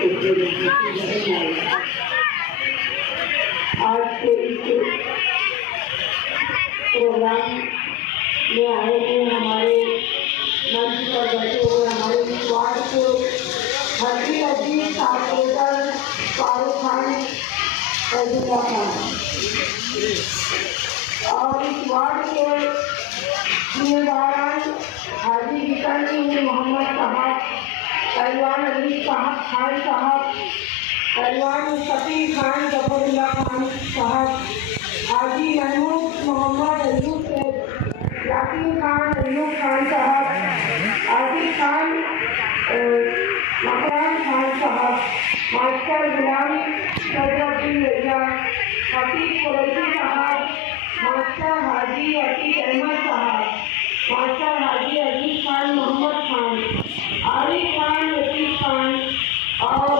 आज के इस प्रोग्राम में आए हुए हमारे मंच पर बैठे हुए हमारे वार्ड के हल्दी अजीज कारपोरेटर फारूक खान रजीला खान और इस वार्ड के जिम्मेदारान हाजी बिकनी मोहम्मद साहब, पहलवान अली साहब खान साहब, पहलवान शकील खान जफरुल्ला खान साहब, हाजी महमूद मोहम्मद अयूब सैद, याकीन खान अयूब खान साहब, आदिल खान मकरान खान साहब, मास्टर गुलाम सदरुद्दीन रजा, हफीज कुरैशी साहब, मास्टर हाजी अतीक अहमद साहब, मास्टर हाजी अजीज खान मोहम्मद खान, आरिफ खान लतीफ खान और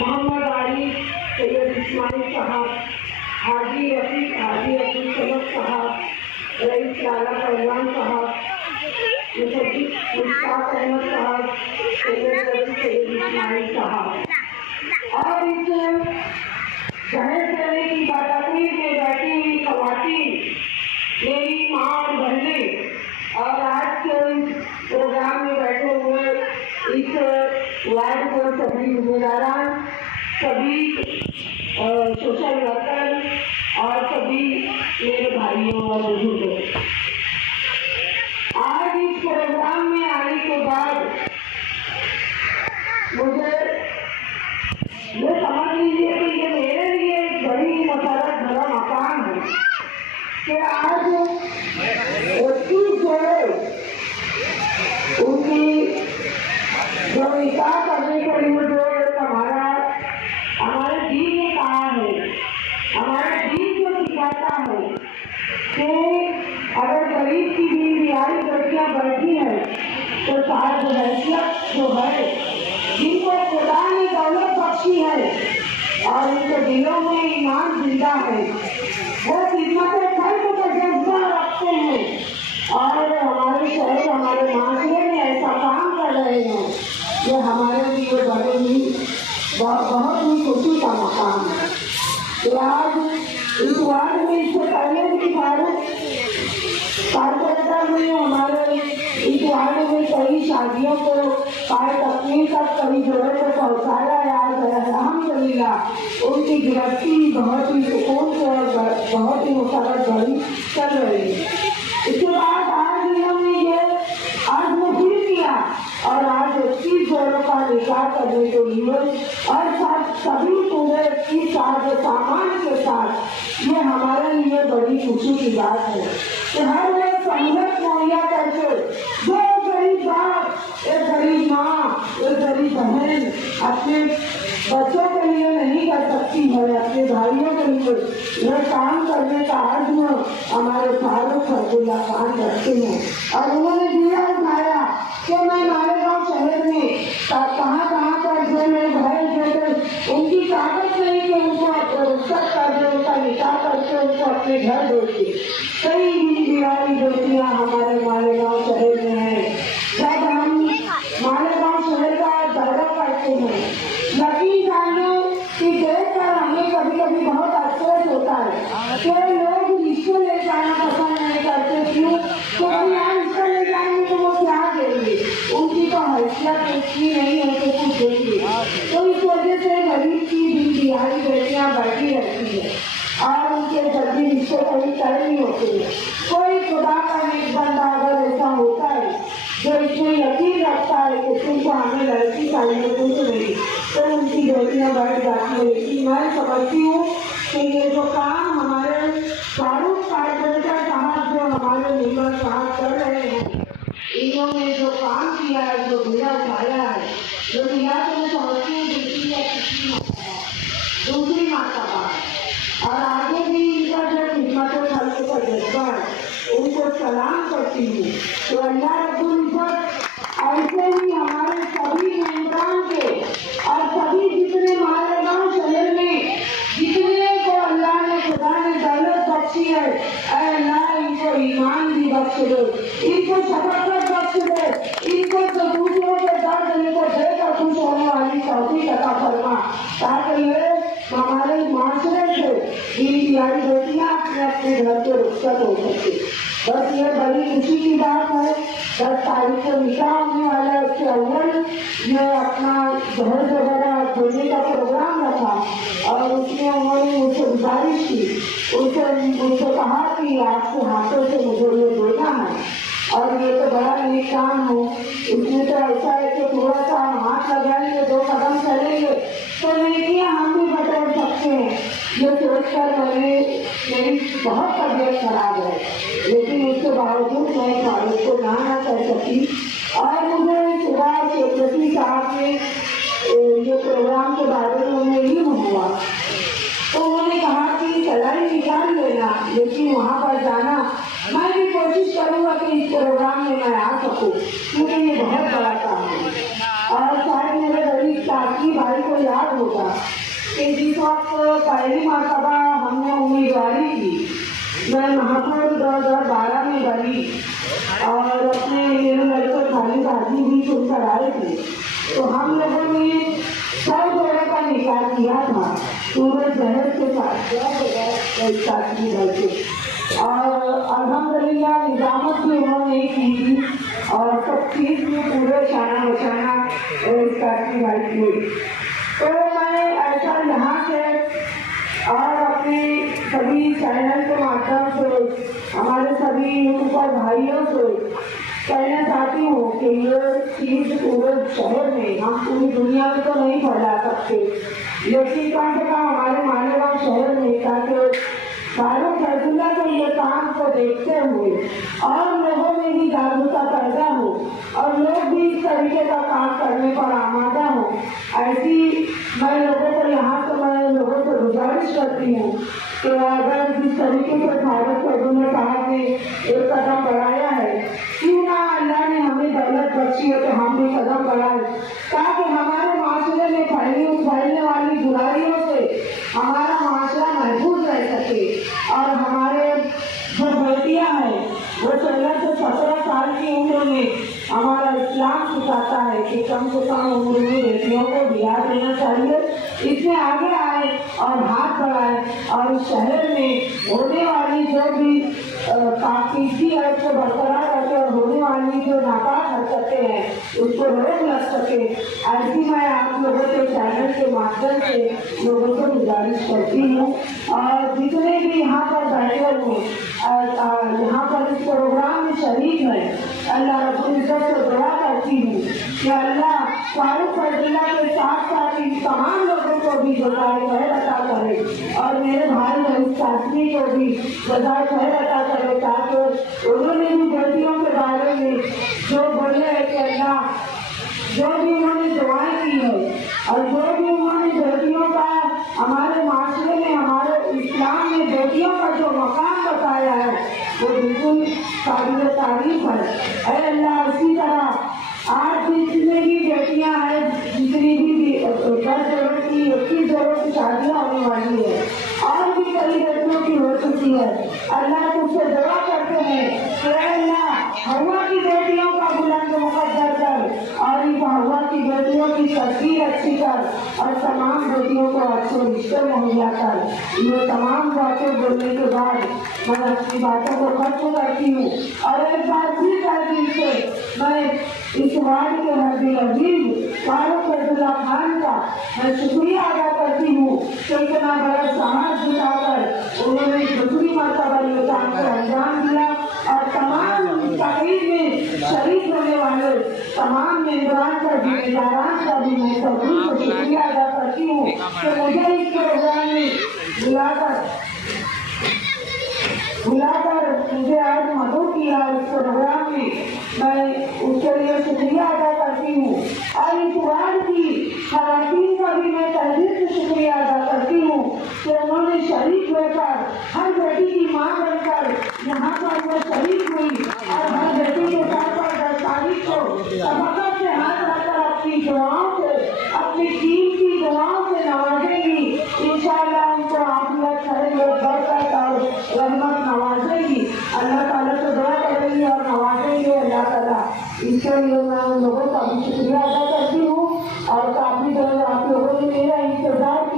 मोहम्मद आरिफ सैयद इस्माइल साहब, हाजी रफीक समद साहब, रईस लाला पहलवान साहब, मुश्ताक अहमद साहब, सैयद इस्माइल साहब और इस शहर चलने की बातचीत में बैठी हुई खवातीन, मेरी माँ और बहनें और आज के प्रोग्राम में बैठे हुए इस वार्ड को सभी जिम्मेदारान, सभी सोशल वर्कर और सभी मेरे भाइयों और बुजुर्गों, आज इस प्रोग्राम में आने के बाद मुझे ये समझ लीजिए कि ये मेरे लिए एक बड़ी मसरत भरा मकान है कि आज 21 जोड़े उनकी जो निकाह करने के लिए जो हमारे दीन ने कहा है, हमारा दीन जो सिखाता है कि अगर गरीब की भी बिहारी लड़कियां बैठी हैं तो शायद हैसियत जो है जिनको खुदा ने दौलत बख्शी है और उनके दिलों में ईमान जिंदा है, वो खिदमत खल्क का जज्बा रखते हैं और हमारे शहर हमारे माशरे में ऐसा काम कर रहे हैं, ये हमारे लिए बड़े ही बहुत ही खुशी का मकाम है। तो आज इस वार्ड में इससे पहले भी कारपोरेटर में हमारे इस वार्ड में कई शादियों को पाए तकमील तक कई जोड़े को पहुँचाया है। आज अल्हम्दुलिल्लाह उनकी गिरफ्ती बहुत ही सुकून से और बहुत ही मुसरत भरी चल रही है। इसके बाद आज इन्होंने ये आज़्म फिर किया और आज 21 जोड़ों का निकाह करने के लिए और सभी पूरे 21 सामान के साथ, ये हमारे लिए बड़ी खुशी की बात है कि हर एक सहूलत मुहैया करके जो गरीब बाप, एक गरीब माँ, एक गरीब बहन अपने बच्चों के लिए नहीं कर सकती है, अपने भाइयों के लिए यह काम करने का आज़्म हमारे फारूक रजीला खान रखते हैं और उन्होंने दिया उठाया कि मैं मालेगांव शहर में कहाँ पर जो मेरे भाई बेटे उनकी ताकत नहीं कि उनको रुखसत कर दे, उनका निकाह करके उनको अपने घर भेजे। कई बिहारी बेटियाँ हमारे मालेगांव शहर में हैं। जब हम मालेगांव शहर का दौरा करते हैं, यकीन जानिए कि देखकर हमें कभी कभी बहुत अफसोस होता है कि लोग रिश्ते ले जाना पसंद नहीं करते। क्यों? क्योंकि यहाँ रिश्ते ले जाएंगे तो वो क्या देंगे, उनकी तो हैसियत इतनी नहीं है तो कुछ देंगे। तो इस वजह से गरीब की बिहारी बेटियाँ बैठी रहती है और उनके जल्दी रिश्ते कभी तय नहीं होते। कोई खुदा का नेक बंदा अगर ऐसा होता है जो इसमें यकीन रखता है कि तुमको हमें लड़की चाहिए कुछ नहीं, तो उनकी बेटियाँ बैठ जाती है। लेकिन मैं समझती हूँ कि ये जो काम हमारे फारूक कारपोरेटर साहब जो हमारे मेंबर साहब कर रहे हैं, इन्होंने जो काम किया है, जो दिया उठाया है, जो दिया तो मैं समझती हूँ दूसरी माता बात और आगे भी इनका जो खिदमत खल्क का जज्बा है उनको सलाम करती हूँ। तो अल्लाह रब्बुल इज्जत ऐसे ही हमारे सभी मेंबरान के और सभी जितने मालेगांव शहर में जितने को अल्लाह ने खुदा ने दौलत बख्शी है, अल्लाह इनको ईमान भी बख्श दे, इनको शफकत बख्श दे, इनको दूसरों के दर्द इनको देकर खुश होने वाली तौफीक अता ताकि ये हमारे माशरे से हमारी बेटियां अपने अपने घर के रुखसत हो सके। बस ये बड़ी खुशी की बात है। 10 तारीख को निकाह होने वाला है, उसके अव्वल ये अपना दहेज वगैरह देने का प्रोग्राम रखा और उसमें उन्होंने मुझसे गुजारिश की, मुझसे कहा कि आपके हाथों से मुझे ये देना है और ये तो बड़ा नेक काम हो। इसमें तो ऐसा है कि थोड़ा सा हाथ लगाएंगे, 2 कदम चलेंगे तो नेकियां हम भी बटोर सकते हैं। ये सोचकर मेरी बहुत तबीयत खराब है, लेकिन उसके बावजूद मैं फारूक को ना कर सकी। और मुझे सुबह सेक्रेटरी साहब ने ये प्रोग्राम के बारे में उन्हें इल्म हुआ तो उन्होंने कहा कि सलाई निकाल लेना, लेकिन वहाँ पर जाना मैं भी कोशिश करूँगा कि इस प्रोग्राम में मैं आ सकूँ, क्योंकि ये बहुत बड़ा काम है। और शायद मेरे बड़ी साथी भाई को याद होगा कि जिस वक्त पहली मरतबा हमने उम्मीदवारी की, मैं महापौर 2012 में बनी और अपने मेरे लड़के खाली बाजी भी सुनकर आए थे, तो हम लोगों ने 100 जोड़े का निकाह किया था पूरे शहर के साथ और अल्हम्दुलिल्लाह निजामत भी उन्होंने की थी और सब चीज में पूरे शाना बचाना इसकी बात हुई। तो मैं ऐसा यहाँ से और अपने सभी चैनल के माध्यम से हमारे सभी यूट्यूबर भाइयों से कहना चाहती हूँ कि ये चीज पूरे शहर में, हम पूरी दुनिया में तो नहीं फैला सकते, लेकिन कम से कम हमारे मालेगांव शहर में, ताकि फारूक फैजुल्लाह के ये काम को देखते हुए और लोगों में भी जागरूकता पैदा हो और लोग भी इस तरीके का काम करने पर आमादा हो। ऐसी मैं लोगों को यहाँ से मैं लोगों से गुजारिश करती हूँ कि अगर जिस तरीके से फारूक फैजुल्लाह साहब ने एक कदम बढ़ाया है, क्यों ना अल्लाह ने हमें दौलत बख्शी है तो हम भी कदम बढ़ाए, ताकि हमारे माशरे में फैलने वाली बुराइयों से हमारा माशरा महफूज रह सके और हमारे जो बेटियां हैं वो 16 से 17 साल की उम्र में हमारा इस्लाम सिखाता है कि कम से कम उम्र में बेटियों को बियाह देना चाहिए। इसमें आगे आए और हाथ बढ़ाए और इस शहर में होने वाली जो भी पाकिस्ती है उसको बरकरार रखे और होने वाली जो नापाक हरकतें हैं उसको रोक लग सके। ऐसी मैं आप लोगों के चैनल के माध्यम से लोगों को गुजारिश करती हूँ और जितने भी यहाँ पर बैठे हुए यहाँ पर इस प्रोग्राम में शरीक है, अल्लाह रब्बुल इज्जत से दुआ करती हूँ कि अल्लाह फारूक फैजुल्लाह के साथ साथ इन तमाम लोगों को भी जज़ाए खैर अता करे और मेरे भाई रईस कासमी को भी जज़ाए खैर अता करे, ताकि उन्होंने भी बेटियों के बारे में जो बोले है कि अल्लाह जो भी उन्होंने दुआएं की है और जो भी उन्होंने बेटियों का हमारे माशरे में, हमारे इस्लाम में बेटियों का जो मकाम बताया है वो बिल्कुल काबिल तारीफ है। अल्लाह इसी तरह आज जितनी भी बेटियां हैं, जितनी भी 10 जोड़ों की 21 जोड़ों की शादियाँ होने वाली है और भी कई बेटियों की हो चुकी है, अल्लाह तुझसे दुआ करते हैं कि अल्लाह हवा की बेटियों का बुलंद मुकद्दर कर और इन हवा की बेटियों की तस्वीर अच्छी कर और तमाम बेटियों को अच्छे रिश्ते मुहैया कर। ये तमाम बातें बोलने के बाद मैं अपनी बातों को खत्म करती हूँ और एक बार फिर करती से मैं इस वार्ड के हरदी अजीज फारूक फैजुल्लाह खान का मैं शुक्रिया अदा करती हूँ कि इतना बड़ा समाज जुटाकर उन्होंने दूसरी मरतबा ये काम को अंजाम दिया और तमाम तकरीब में शरीक होने वाले तमाम मेहमान का, जिम्मेदारान का भी मैं सभी को शुक्रिया अदा करती हूँ कि मुझे इस प्रोग्राम में बुलाकर मुझे आज मदद किया। इस प्रोग्राम में मैं उसके लिए शुक्रिया अदा करती हूँ और इस वार्ड की खवातीन का भी मैं तहे से शुक्रिया अदा करती हूँ कि उन्होंने शरीक होकर हर बेटी की माँ बनकर यहाँ पर वो शरीक हुई और हर बेटी के साथ पर 10 तारीख को सबकत से हाथ रखकर अपनी दुआओं से अपनी टीम की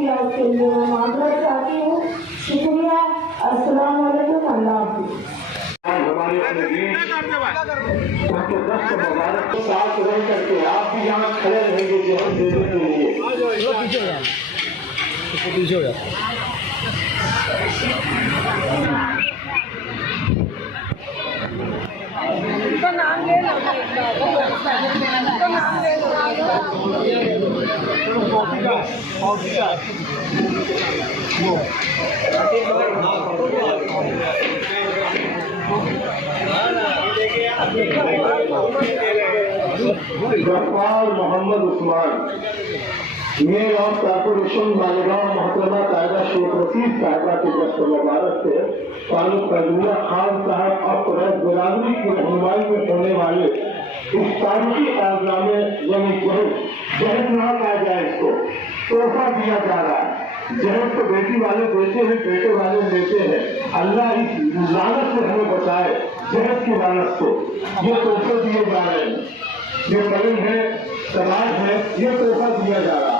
किया उसके लिए मैं माजरत चाहती हूँ। शुक्रिया। अस्सलाम वालेकुम। अल्लाह हाफिज़। हमारे अपने देश उनके दस्त मुबारक के साथ रह करके आप भी यहाँ खड़े रहेंगे जहर देने के लिए। पीछे हो जाता उनका नाम ले लो, उनका नाम ले Gaffar Mohammad Usman mayor of corporation Malegaon मोहतरमा कायदा शेख रशीद साहिबा के दस्त मुबारक से फारूक फैजुल्ला खान साहब और कुरैश बिरादरी की रहनुमाई में होने वाले इस तारीखी कारनामे यानी जहद ना कहा जाए इसको तोहफा दिया जा रहा है। जहद तो बेटी वाले देते हैं, बेटे वाले लेते हैं। अल्लाह इस लानत से हमें बचाए, जहद की लानत से। ये तोहफे दिए जा रहे हैं, ये कलम है, समाज है, ये तोहफा दिया जा रहा है।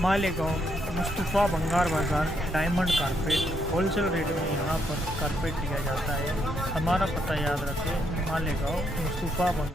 मालेगांव मुस्तफ़ा बंगार बाज़ार डायमंड कारपेट होलसेल रेट में यहाँ पर कारपेट दिया जाता है। हमारा पता याद रखें, मालेगांव मुस्तफ़ा बंगार।